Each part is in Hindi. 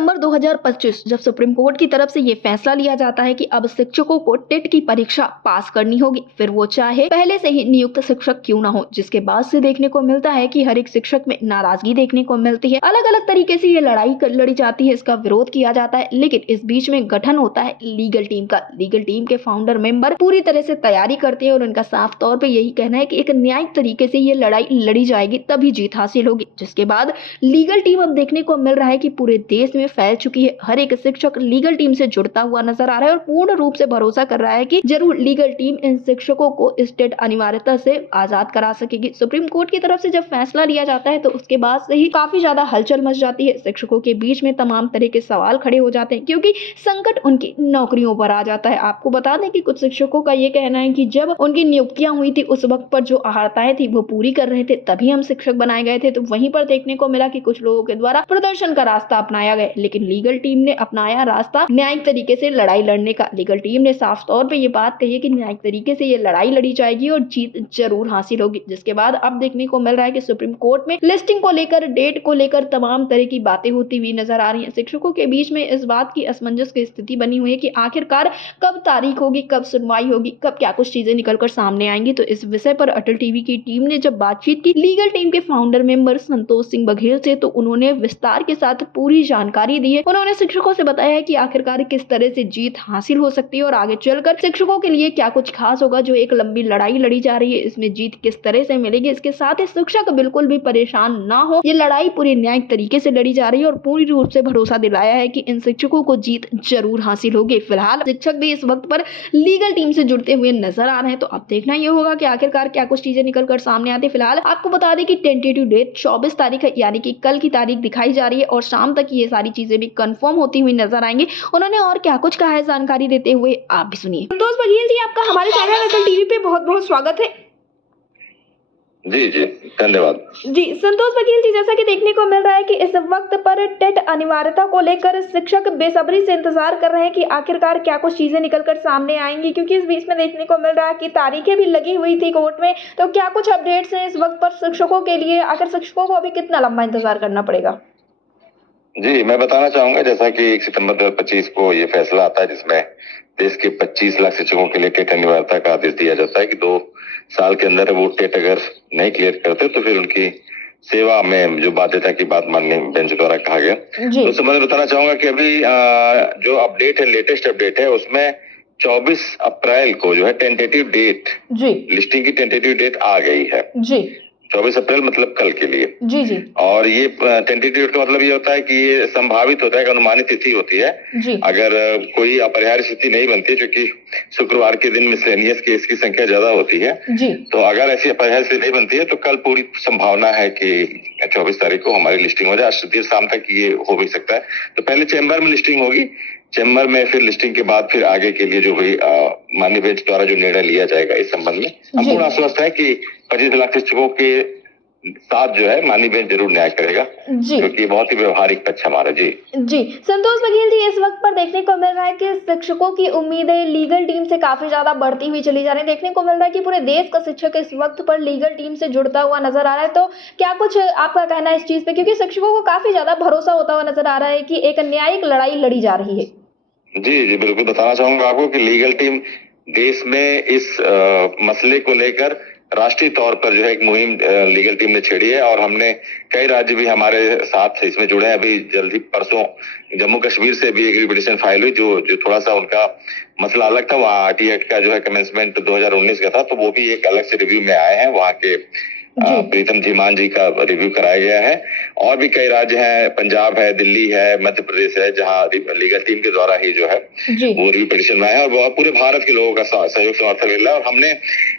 सितंबर 2025 जब सुप्रीम कोर्ट की तरफ से ये फैसला लिया जाता है कि अब शिक्षकों को टेट की परीक्षा पास करनी होगी, फिर वो चाहे पहले से ही नियुक्त शिक्षक क्यों ना हो, जिसके बाद से देखने को मिलता है कि हर एक शिक्षक में नाराजगी देखने को मिलती है। अलग अलग तरीके से ये लड़ाई लड़ी जाती है, इसका विरोध किया जाता है, लेकिन इस बीच में गठन होता है लीगल टीम का। लीगल टीम के फाउंडर मेंबर पूरी तरह से तैयारी करते हैं और उनका साफ तौर पर यही कहना है कि एक न्यायिक तरीके से ये लड़ाई लड़ी जाएगी, तभी जीत हासिल होगी। जिसके बाद लीगल टीम अब देखने को मिल रहा है कि पूरे देश में फैल चुकी है। हर एक शिक्षक लीगल टीम से जुड़ता हुआ नजर आ रहा है और पूर्ण रूप से भरोसा कर रहा है कि जरूर लीगल टीम इन शिक्षकों को स्टेट अनिवार्यता से आजाद करा सकेगी। सुप्रीम कोर्ट की तरफ से जब फैसला लिया जाता है तो उसके बाद से ही काफी ज्यादा हलचल मच जाती है। शिक्षकों के बीच में तमाम तरह के सवाल खड़े हो जाते हैं क्योंकि संकट उनकी नौकरियों पर आ जाता है। आपको बता दें कि कुछ शिक्षकों का ये कहना है कि जब उनकी नियुक्तियां हुई थी उस वक्त पर जो अहर्ताएं थी वो पूरी कर रहे थे, तभी हम शिक्षक बनाए गए थे। तो वहीं पर देखने को मिला कि कुछ लोगों के द्वारा प्रदर्शन का रास्ता अपनाया गया, लेकिन लीगल टीम ने अपनाया रास्ता न्यायिक तरीके से लड़ाई लड़ने का। लीगल टीम ने साफ तौर पे ये बात कही है कि न्यायिक तरीके से ये लड़ाई लड़ी जाएगी और जीत जरूर हासिल होगी। जिसके बाद अब देखने को मिल रहा है कि सुप्रीम कोर्ट में लिस्टिंग को लेकर, डेट को लेकर तमाम तरह की बातें होती हुई नजर आ रही है। शिक्षकों के बीच में इस बात की असमंजस की स्थिति बनी हुई है कि आखिरकार कब तारीख होगी, कब सुनवाई होगी, कब क्या कुछ चीजें निकलकर सामने आएंगी। तो इस विषय पर अटल टीवी की टीम ने जब बातचीत की लीगल टीम के फाउंडर मेंबर संतोष सिंह बघेल से, तो उन्होंने विस्तार के साथ पूरी जानकारी दी है। उन्होंने शिक्षकों से बताया है कि आखिरकार किस तरह से जीत हासिल हो सकती है और आगे चलकर शिक्षकों के लिए क्या कुछ खास होगा। जो एक लंबी लड़ाई लड़ी जा रही है, इसमें जीत किस तरह से मिलेगी। इसके साथ ही शिक्षक बिल्कुल भी परेशान ना हो, ये लड़ाई पूरी न्यायिक तरीके से लड़ी जा रही है और पूरी रूप से भरोसा दिलाया है कि इन शिक्षकों को जीत जरूर हासिल होगी। फिलहाल शिक्षक भी इस वक्त पर लीगल टीम से जुड़ते हुए नजर आ रहे हैं, तो अब देखना यह होगा कि आखिरकार क्या कुछ चीजें निकलकर सामने आती है। फिलहाल आपको बता दें कि टेंटेटिव डेट 24 तारीख है, यानी कि कल की तारीख दिखाई जा रही है और शाम तक ये सारी चीजें भी कंफर्म होती हुई नजर आएंगी। उन्होंने और क्या कुछ कहा है जानकारी देते हुए आप भी सुनिए। संतोष बघेल जी, आपका हमारे चैनल अटल टीवी पे बहुत बहुत स्वागत है। जी जी, धन्यवाद। जी संतोष बघेल जी, जैसा कि देखने को मिल रहा है कि इस वक्त पर टेट अनिवार्यता को लेकर शिक्षक बेसब्री से इंतजार कर रहे हैं कि आखिरकार क्या कुछ चीजें निकलकर सामने आएंगी, क्योंकि इस बीच में देखने को मिल रहा है कि तारीखें भी लगी हुई थी कोर्ट में। तो क्या कुछ अपडेट्स हैं इस वक्त पर शिक्षकों के लिए? आखिर शिक्षकों को अभी कितना लंबा इंतजार करना पड़ेगा? जी, मैं बताना चाहूंगा, जैसा कि 1 सितंबर 2025 को ये फैसला आता है जिसमें देश के 25 लाख शिक्षकों के लिए टेट अनिवार्यता का आदेश दिया जाता है कि 2 साल के अंदर वो टेट अगर नहीं क्लियर करते तो फिर उनकी सेवा में जो बाध्यता की बात माननीय बेंच द्वारा कहा गया। तो उससे मैं बताना चाहूंगा कि अभी जो अपडेट है, लेटेस्ट अपडेट है, उसमें 24 अप्रैल को जो है टेंटेटिव डेट, लिस्टिंग की टेंटेटिव डेट आ गई है। 24 अप्रैल मतलब कल के लिए। जी। और ये टेंटेटिव डेट का मतलब ये होता है कि ये संभावित होता है कि अनुमानित तिथि होती है। अगर कोई अपरिहार्य स्थिति नहीं बनती, क्योंकि शुक्रवार के दिन मिसलेनियस केस की संख्या ज्यादा होती है, तो अगर ऐसी अपरिहार्य स्थिति नहीं बनती है तो कल पूरी संभावना है कि 24 तारीख को हमारी लिस्टिंग हो जाए। देर शाम तक ये हो भी सकता है। तो पहले चैम्बर में लिस्टिंग होगी, चैम्बर में फिर लिस्टिंग के बाद फिर आगे के लिए जो भी माननीय बेंच द्वारा जो निर्णय लिया जाएगा इस संबंध में हम पूर्ण आश्वस्त है कि 25 लाख शिक्षकों के साथ जो है माननीय बेंच जरूर न्याय करेगा, क्योंकि बहुत ही व्यवहारिक पक्ष हमारा। जी संतोष बघेल जी, इस वक्त पर देखने को मिल रहा है कि शिक्षकों की उम्मीदें लीगल टीम से काफी ज्यादा बढ़ती हुई चली जा रही है। देखने को मिल रहा है कि पूरे देश का शिक्षक इस वक्त पर लीगल टीम से जुड़ता हुआ नजर आ रहा है। तो क्या कुछ आपका कहना है इस चीज पे, क्योंकि शिक्षकों को काफी ज्यादा भरोसा होता हुआ नजर आ रहा है कि एक न्यायिक लड़ाई लड़ी जा रही है? जी बिल्कुल, बताना चाहूंगा आपको कि लीगल टीम देश में इस मसले को लेकर राष्ट्रीय तौर पर जो है एक मुहिम लीगल टीम ने छेड़ी है और हमने कई राज्य भी हमारे साथ इसमें जुड़े हैं। अभी जल्दी परसों जम्मू कश्मीर से भी एक पिटीशन फाइल हुई, जो थोड़ा सा उनका मसला अलग था। वहाँ आरटी एक्ट का जो है कमेंसमेंट 2019 का था, तो वो भी एक अलग से रिव्यू में आए हैं। वहाँ के प्रीतम धीमान जी का रिव्यू कराया गया है। और भी कई राज्य हैं, पंजाब है, दिल्ली है, मध्य प्रदेश है, जहाँ लीगल टीम के द्वारा ही जो है वो रिव्यू पिटीशन में आया और पूरे भारत के लोगों का सहयोग समर्थन मिल रहा है। और हमने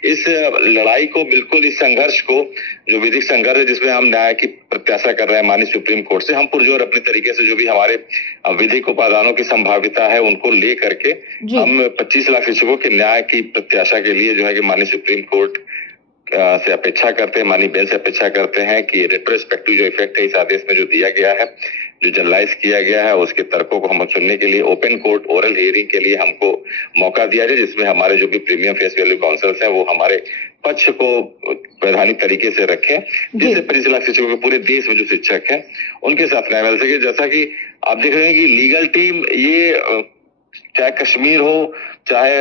इस लड़ाई को, बिल्कुल इस संघर्ष को, जो विधिक संघर्ष है जिसमें हम न्याय की प्रत्याशा कर रहे हैं माननीय सुप्रीम कोर्ट से, हम पुरजोर अपने तरीके से जो भी हमारे विधिक उपादानों की संभाव्यता है उनको ले करके हम 25 लाख शिक्षकों के न्याय की प्रत्याशा के लिए जो है कि माननीय सुप्रीम कोर्ट से अपेक्षा करते हैं, माननीय बेंच से अपेक्षा करते हैं कि रेट्रोस्पेक्टिव जो इफेक्ट है इस आदेश में जो दिया गया है, जो जनरलाइज किया गया है, उसके तर्कों को हम सुनने के लिए ओपन कोर्ट ओरल हियरिंग के लिए हमको मौका दिया जाए, जिसमें हमारे जो भी प्रीमियम फेस वैल्यू काउंसिल्स हैं वो हमारे पक्ष को वैधानिक तरीके से रखें, जिससे 25 लाख शिक्षकों के पूरे देश में जो शिक्षक हैं उनके साथ न्याय मिल सके। जैसा कि आप देख रहे हैं कि लीगल टीम ये चाहे कश्मीर हो, चाहे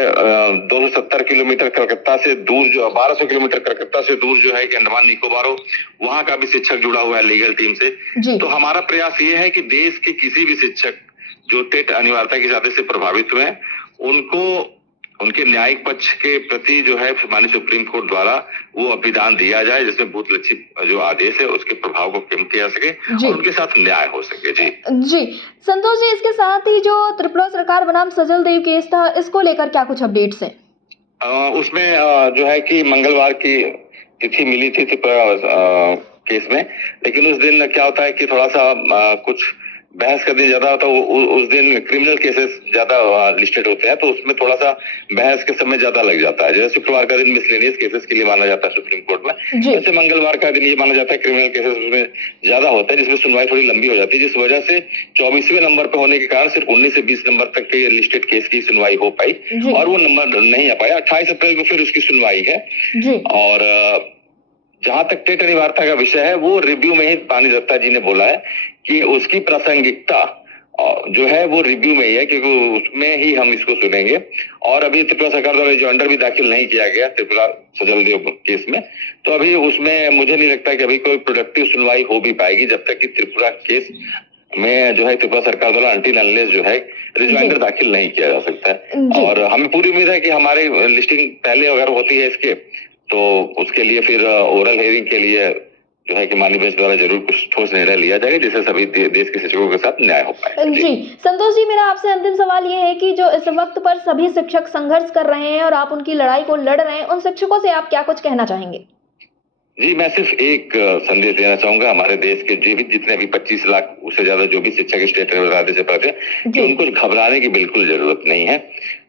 270 किलोमीटर कलकत्ता से दूर जो 1200 किलोमीटर कलकत्ता से दूर जो है कि अंडमान निकोबार हो, वहां का भी शिक्षक जुड़ा हुआ है लीगल टीम से। तो हमारा प्रयास ये है कि देश के किसी भी शिक्षक जो टेट अनिवार्यता की आदेश से प्रभावित हुए हैं उनको उनके न्यायिक पक्ष के प्रति जो है माननीय सुप्रीम कोर्ट द्वारा वो अभिदान दिया जाए, जिसमें भूत लक्षित जो आदेश है उसके प्रभाव को कम किया सके और उनके साथ न्याय हो सके। जी संतोष जी, इसके साथ ही जो त्रिपुरा सरकार बनाम सजल देव केस था, इसको लेकर क्या कुछ अपडेट्स हैं? उसमें जो है कि मंगलवार की तिथि मिली थी त्रिपुरा केस में, लेकिन उस दिन क्या होता है कि थोड़ा सा कुछ बहस का दिन ज्यादा होता है। उस दिन क्रिमिनल केसेस ज्यादा लिस्टेड होते हैं, तो उसमें थोड़ा सा बहस के समय ज्यादा लग जाता है। जैसे शुक्रवार का दिन मिसलेनियस केसेस के लिए माना जाता है सुप्रीम कोर्ट में, जैसे मंगलवार का दिन ये माना जाता है क्रिमिनल केसेस उसमें ज्यादा होता है, जिसमें सुनवाई थोड़ी लंबी हो जाती है, जिस वजह से 24वें नंबर पे होने के कारण सिर्फ 19 से 20 नंबर तक के लिस्टेड केस की सुनवाई हो पाई और वो नंबर नहीं आ पाया। 28 अप्रैल को फिर उसकी सुनवाई है। और जहां तक टेट अनिवार्यता का विषय है वो रिव्यू में ही पानी दत्ता जी ने बोला है कि उसकी प्रासंगिकता जो है वो रिव्यू में ही है, क्योंकि उसमें ही हम इसको सुनेंगे। और अभी त्रिपुरा सरकार द्वारा जो अंडर भी दाखिल नहीं किया गया त्रिपुरा सजल देव केस में, तो अभी उसमें मुझे नहीं लगता कि अभी कोई प्रोडक्टिव सुनवाई हो भी पाएगी जब तक कि त्रिपुरा केस में जो है त्रिपुरा सरकार द्वारा अनटिल अनलेस जो है रिजवाइंडर दाखिल नहीं किया जा सकता है। और हमें पूरी उम्मीद है कि हमारी लिस्टिंग पहले अगर होती है इसके, तो उसके लिए फिर ओरल हियरिंग के लिए जो है कि माननीय बेंच द्वारा जरूर कुछ ठोस निर्णय लिया जाएगा, जिससे सभी देश के शिक्षकों के साथ न्याय हो पाए। जी संतोष जी, मेरा आपसे अंतिम सवाल ये है कि जो इस वक्त पर सभी शिक्षक संघर्ष कर रहे हैं और आप उनकी लड़ाई को लड़ रहे हैं, उन शिक्षकों से आप क्या कुछ कहना चाहेंगे? जी, मैं सिर्फ एक संदेश देना चाहूंगा हमारे देश के जितने भी 25 लाख उससे ज्यादा जो भी शिक्षक स्टेट लेवल से पढ़ते हैं कि उनको घबराने की बिल्कुल जरूरत नहीं है।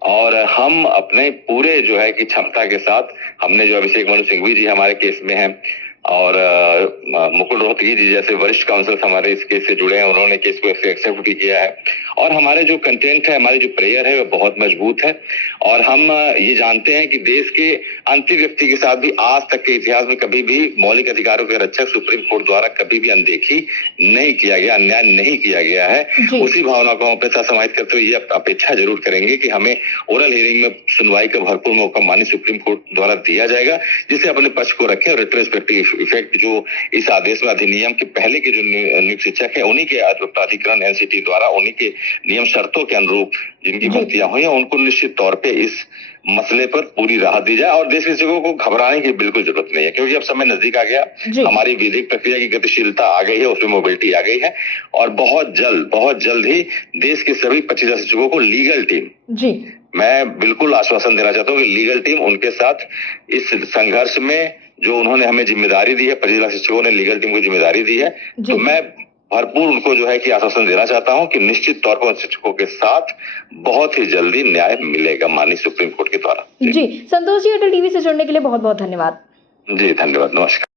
और हम अपने पूरे जो है कि क्षमता के साथ, हमने जो अभिषेक मनु सिंघवी जी हमारे केस में हैं और मुकुल रोहतगी जी जैसे वरिष्ठ काउंसिल हमारे इस केस से जुड़े हैं, उन्होंने केस को एक्सेप्ट भी किया है। और हमारे जो कंटेंट है, हमारी जो प्रेयर है वो बहुत मजबूत है। और हम ये जानते हैं कि देश के अंतिम व्यक्ति के साथ भी आज तक के इतिहास में कभी भी मौलिक अधिकारों के रक्षक सुप्रीम कोर्ट द्वारा कभी भी अनदेखी नहीं किया गया, अन्याय नहीं किया गया है। उसी भावना को हम अपने साथ समाहित करते हुए ये अपेक्षा जरूर करेंगे कि हमें ओरल हियरिंग में सुनवाई का भरपूर मौका माननीय सुप्रीम कोर्ट द्वारा दिया जाएगा, जिससे अपने पक्ष को रखें। रेट्रोस्पेक्टिव इफेक्ट जो इस आदेश में अधिनियम के पहले के जो नियुक्त शिक्षक है उन्हीं के प्राधिकरण एनसीटी द्वारा उन्हीं के नियम शर्तों के अनुरूप जिनकी भर्तियां हुई हैं, उनको निश्चित तौर पे इस मसले पर पूरी राहत दी जाए। और देश के शिक्षकों को घबराने की बिल्कुल जरूरत नहीं है, क्योंकि अब समय नजदीक आ गया, हमारी विधिक प्रक्रिया की गतिशीलता आ गई है, उसमें मोबिलिटी आ गई है। और बहुत जल्द ही देश के सभी 25,000 शिक्षकों को लीगल टीम, मैं बिल्कुल आश्वासन देना चाहता हूँ कि लीगल टीम उनके साथ इस संघर्ष में जो उन्होंने हमें जिम्मेदारी दी है, 25 लाख शिक्षकों ने लीगल टीम को जिम्मेदारी दी है, तो मैं भरपूर उनको जो है कि आश्वासन देना चाहता हूं कि निश्चित तौर पर उन शिक्षकों के साथ बहुत ही जल्दी न्याय मिलेगा माननीय सुप्रीम कोर्ट के द्वारा। जी संतोष जी, अटल टीवी से जुड़ने के लिए बहुत बहुत धन्यवाद। जी धन्यवाद, नमस्कार।